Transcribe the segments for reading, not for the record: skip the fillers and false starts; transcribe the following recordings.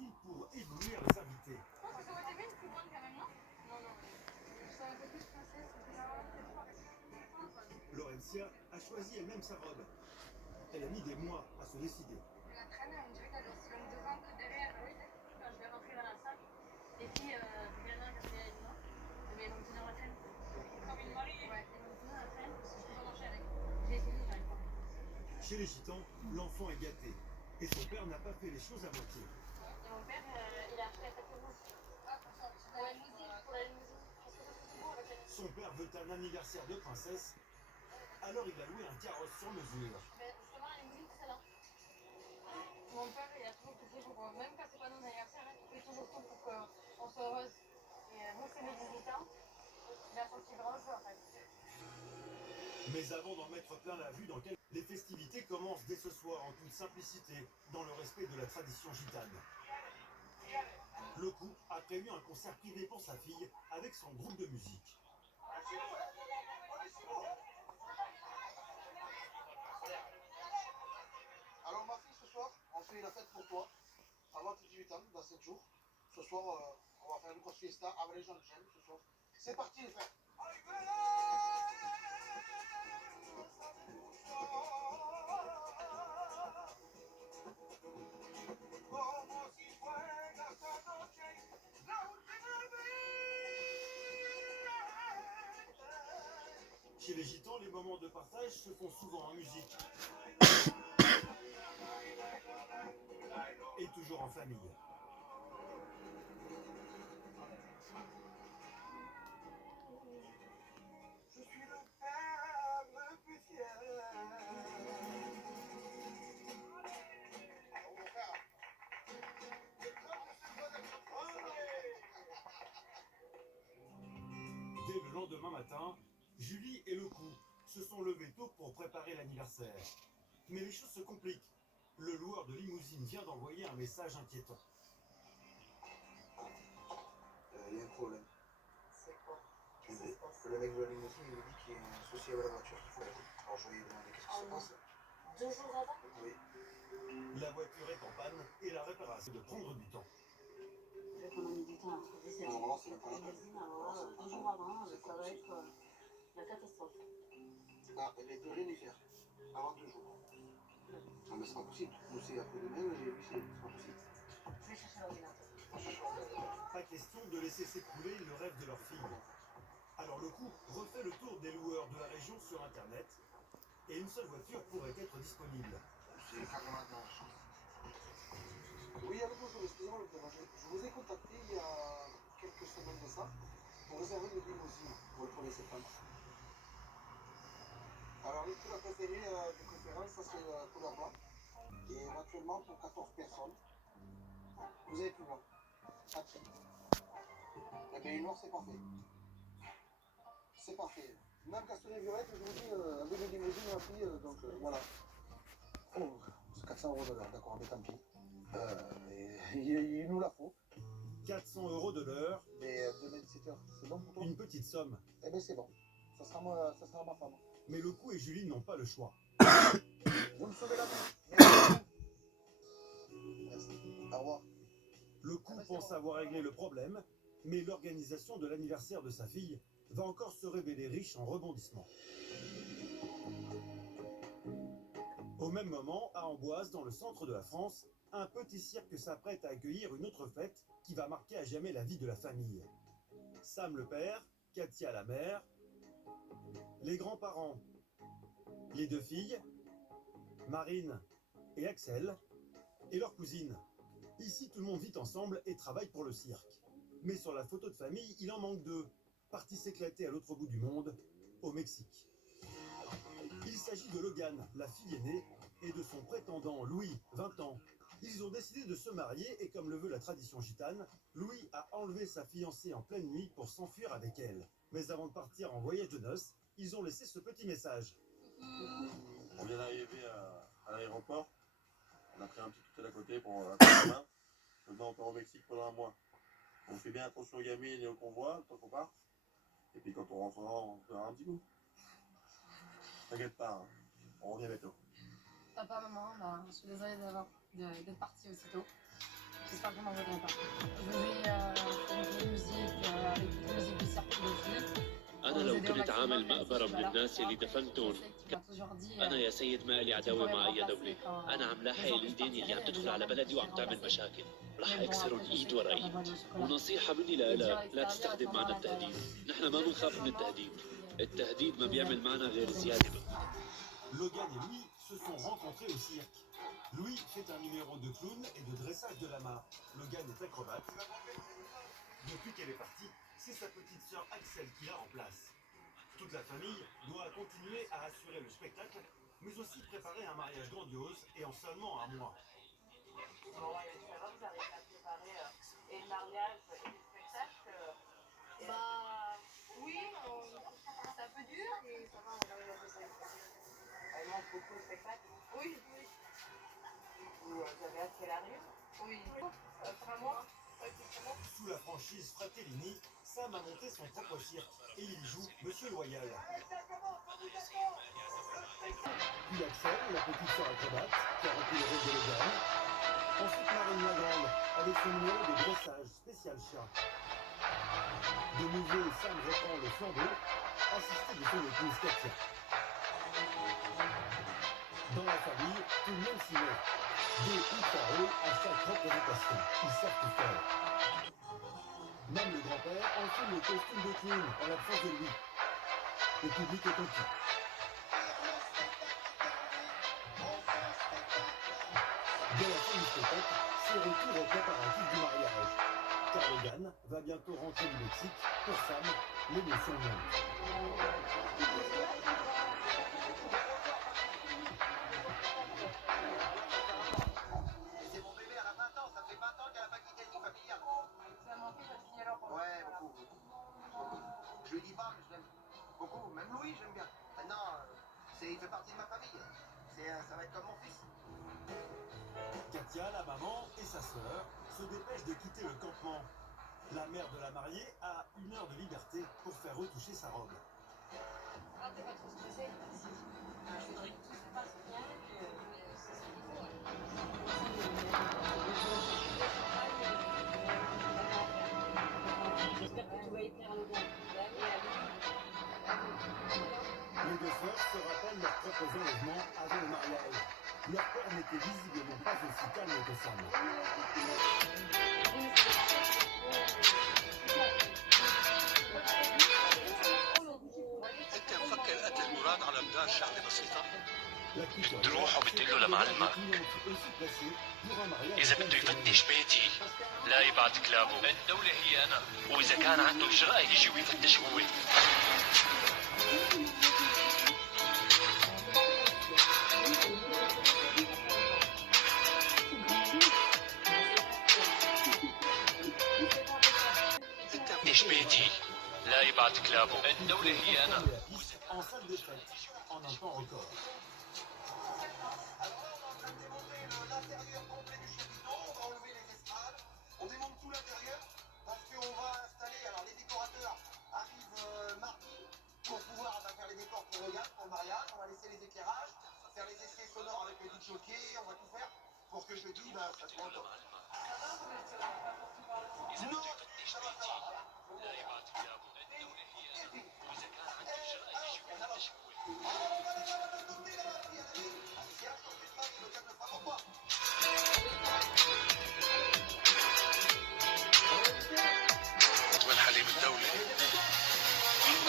utile pour éblouir les invités. Ça aurait été bien plus grande quand même, non? Non, non. C'est un peu plus princesse, Laurentia a choisi elle-même sa robe. Elle a mis des mois à se décider. la traîne, on dirait qu'elle est aussi longue devant que derrière. Oui, quand je vais rentrer dans la salle, les filles, Diana, quand elle est non, mais elles m'ont dit dans la traîne. Comme une mariée. Ouais, elles m'ont dit dans la traîne, parce que je peux pas marcher avec. J'ai essayé, j'arrive pas. Chez les Gitans, l'enfant est gâté. Et son père n'a pas fait les choses à moitié. Et mon père, il a acheté un tapis rouge. Ah, pour ça, pour la limousine, pour la limousine. Parce que ça fait beau avec la limousine. Son père veut un anniversaire de princesse. Alors il a loué un carrosse sur mesure. Mais justement, la limousine, c'est celle-là. Mon père, il a toujours tout fait pour, même quand c'est pas notre anniversaire, il fait toujours tout pour qu'on soit heureuse. Et nous, c'est mes 18 ans. Il a son petit grand jeu, en fait. Mais avant d'en mettre plein la vue, les festivités commencent dès ce soir en toute simplicité, dans le respect de la tradition gitane. Le couple a prévu un concert privé pour sa fille avec son groupe de musique. Alors ma fille, ce soir, on fait la fête pour toi, avant tes 18 ans, dans 7 jours. Ce soir, on va faire une grosse fiesta avec les gens que j'aime ce soir. C'est parti les frères. Chez les Gitans, les moments de partage se font souvent en musique. Et toujours en famille. Je suis le père le plus fier. Dès le lendemain matin, Julie et le couple se sont levés tôt pour préparer l'anniversaire. Mais les choses se compliquent. Le loueur de limousine vient d'envoyer un message inquiétant. Il y a un problème. C'est quoi? Le mec de la limousine, il me dit qu'il y a un souci avec la voiture qu'il faut aider. Alors je vais lui demander qu'est-ce qui se passe. 2 jours avant? Oui. La voiture est en panne et la réparation de prendre du temps. Fait qu'on a mis du temps à trouver cette Alors là, c'est la première. limousine, alors là, 2 jours avant, ça va être la catastrophe. Ah, elle est de rien y faire. Avant 2 jours. Non mais c'est pas possible. Nous c'est après-demain, j'ai vu c'est pas possible. Je vais chercher l'ordinateur. Pas question de laisser s'écrouler le rêve de leur fille. Alors le couple refait le tour des loueurs de la région sur internet et une seule voiture pourrait être disponible. C'est carrément de la chance. Oui, allô, bonjour, excusez-moi le déranger. Je vous ai contacté il y a quelques semaines de ça pour réserver une limousine pour le 1er septembre. Alors, le couleur préférée de préférence, ça c'est la couleur blanc. Et éventuellement pour 14 personnes. Vous avez plus blanc. Pas de prix. Eh bien, une noire, c'est parfait. C'est parfait. Même castagne violette, je vous dis, avec une limousine, ma fille, donc voilà. Oh, c'est 400 € de l'heure, d'accord, mais tant pis. Il nous la faut. 400 € de l'heure, Mais demain 17h, c'est bon pour toi? une petite somme. Eh bien c'est bon. Ça sera ma femme. Mais le couple et Julie n'ont pas le choix. Vous me sauvez la vie. Merci. Merci. Au revoir. Le couple pense avoir réglé le problème, mais l'organisation de l'anniversaire de sa fille va encore se révéler riche en rebondissements. Au même moment, à Amboise, dans le centre de la France, un petit cirque s'apprête à accueillir une autre fête qui va marquer à jamais la vie de la famille. Sam le père, Katia la mère, les grands-parents, les 2 filles, Marine et Axel, et leur cousine. Ici, tout le monde vit ensemble et travaille pour le cirque. Mais sur la photo de famille, il en manque 2, partis s'éclater à l'autre bout du monde, au Mexique. Il s'agit de Logan, la fille aînée, et de son prétendant Louis, 20 ans. Ils ont décidé de se marier et comme le veut la tradition gitane, Louis a enlevé sa fiancée en pleine nuit pour s'enfuir avec elle. Mais avant de partir en voyage de noces, ils ont laissé ce petit message. On vient d'arriver à l'aéroport. On a pris un petit hôtel à côté pour attendre demain. Maintenant, on part au Mexique pendant un mois. On fait bien attention aux gamines et au convoi, tant qu'on part. Et puis quand on rentrera, on fera un petit coup. T'inquiète pas, hein. On revient bientôt. Papa, maman, je suis désolée d'être partie aussitôt. J'espère que vous m'en voudrez pas. Je vais faire une musique avec toute la musique du cercle de filles. أنا لو كنت عامل مقبرة من الناس اللي دفنتهم أنا يا سيد ما لي عداوة مع أي دولة. أنا عم لاحق الإيدين اللي عم تدخل على بلدي وعم تعمل مشاكل. رح أكسرهم إيد ورا إيد. ونصيحة مني لإلك لا تستخدم معنا التهديد. نحن ما بنخاف من التهديد. التهديد ما بيعمل معنا غير زيادة. Logan et Louis se sont rencontrés au cirque. Louis fait un numéro de clown et de dressage de lama. Logan est acrobate. Depuis qu'elle est partie, c'est sa petite sœur Axel qui la remplace. Toute la famille doit continuer à assurer le spectacle, mais aussi préparer un mariage grandiose et en seulement un mois. Bon, ça va, vous arrivez à préparer et le mariage et le spectacle Bah oui, c'est un peu dur, mais ça va, on arrive à faire ça. il manque beaucoup de spectacles. Oui, Vous avez hâte qu'elle arrive. oui. Ça fera moi. Sous la franchise Fratellini, Sam a monté son propre cirque et il joue Monsieur Loyal. Puis Axel, la petite sœur acrobate, qui a rempli le rôle de Logan. Ensuite Marine Lagrande, avec son numéro de dressage spécial chat. De nouveau, Sam reprend le flambeau, assisté de son épouse Katia. Dans la famille, tout le monde s'y met. 2 ou 3 rôles à chaque représentation. Ils savent tout faire. Même le grand-père enfile le costume de clown en l'absence de lui. Le public est conquis. Dès la fin du spectacle, c'est retour au préparatif du mariage. Car Logan va bientôt rentrer du Mexique. Pour Sam, l'émotion monte. C'est mon bébé, elle a 20 ans, ça fait 20 ans qu'elle n'a pas quitté le nid familial. Ça manquait votre fille alors pour Ouais, beaucoup. Je lui dis pas, mais je l'aime beaucoup. Même Louis, j'aime bien. Maintenant, il fait partie de ma famille. Ça va être comme mon fils. Katia, la maman et sa sœur se dépêchent de quitter le campement. La mère de la mariée a 1 heure de liberté pour faire retoucher sa robe. Ah, t'es pas trop stressée? Je voudrais que tout se passe bien, c'est ce qu'il faut. J'espère que tu vas y plaire à Logan. Les 2 sœurs se rappellent leurs propres enlèvements avant le mariage. Leur père n'était visiblement pas aussi calme que Sam. انت مفكر قتل مراد على مدار شغله بسيطه؟ La couturière بتروح وبتقول له لمعلمك إذا بده يفتش بيتي لا يبعت كلابه. الدولة هي أنا، وإذا كان عنده الجرأة يجي ويفتش هو. فتش بيتي لا يبعت كلابه. الدولة هي أنا. En salle de fête, en un temps record. L'intérieur complet du chapiteau, on va enlever les estrades, on démonte tout l'intérieur parce qu'on va installer, alors les décorateurs arrivent mardi pour pouvoir faire les décors pour le gars, pour le mariage, on va laisser les éclairages, faire les essais sonores avec le DJ jockey, on va tout faire pour que jeudi, ça soit au top. Non, ça va. لا يبعت كلابه. الدولة هي أنا، وإذا كان عنده الجرأة يجي ويفتش هو. من حليب الدولة.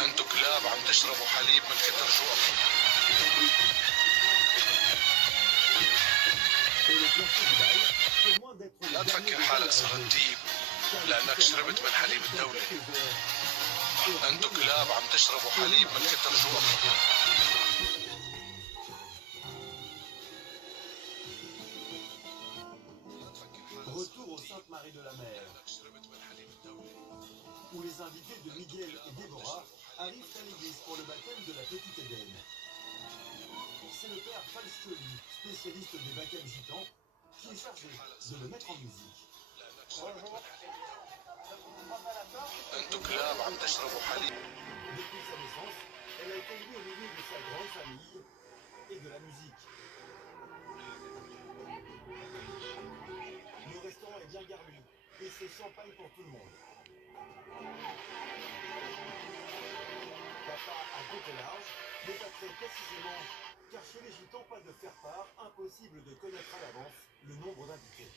انتو كلاب عم تشربوا حليب من كتر جوعكم. لا تفكر حالك صرت ديب لانك شربت من حليب الدولة. انتو كلاب عم تشربوا حليب من كتر جوعكم. Retour au Sainte-Marie de la Mer, où les invités de Miguel et Déborah arrivent à l'église pour le baptême de la petite Éden. C'est le père Falcioli, spécialiste des baptêmes gitans, qui est chargé de le mettre en musique. انتو كلاب عم تشربوا حليب. Depuis sa naissance, elle a été élevée au milieu de sa grande famille et de la musique. Le restaurant est bien gardé. champagne pour tout le monde. Papa a compté large, mais pas très précisément, car chez les gitans, pas de faire-part, impossible de connaître à l'avance le nombre d'invités.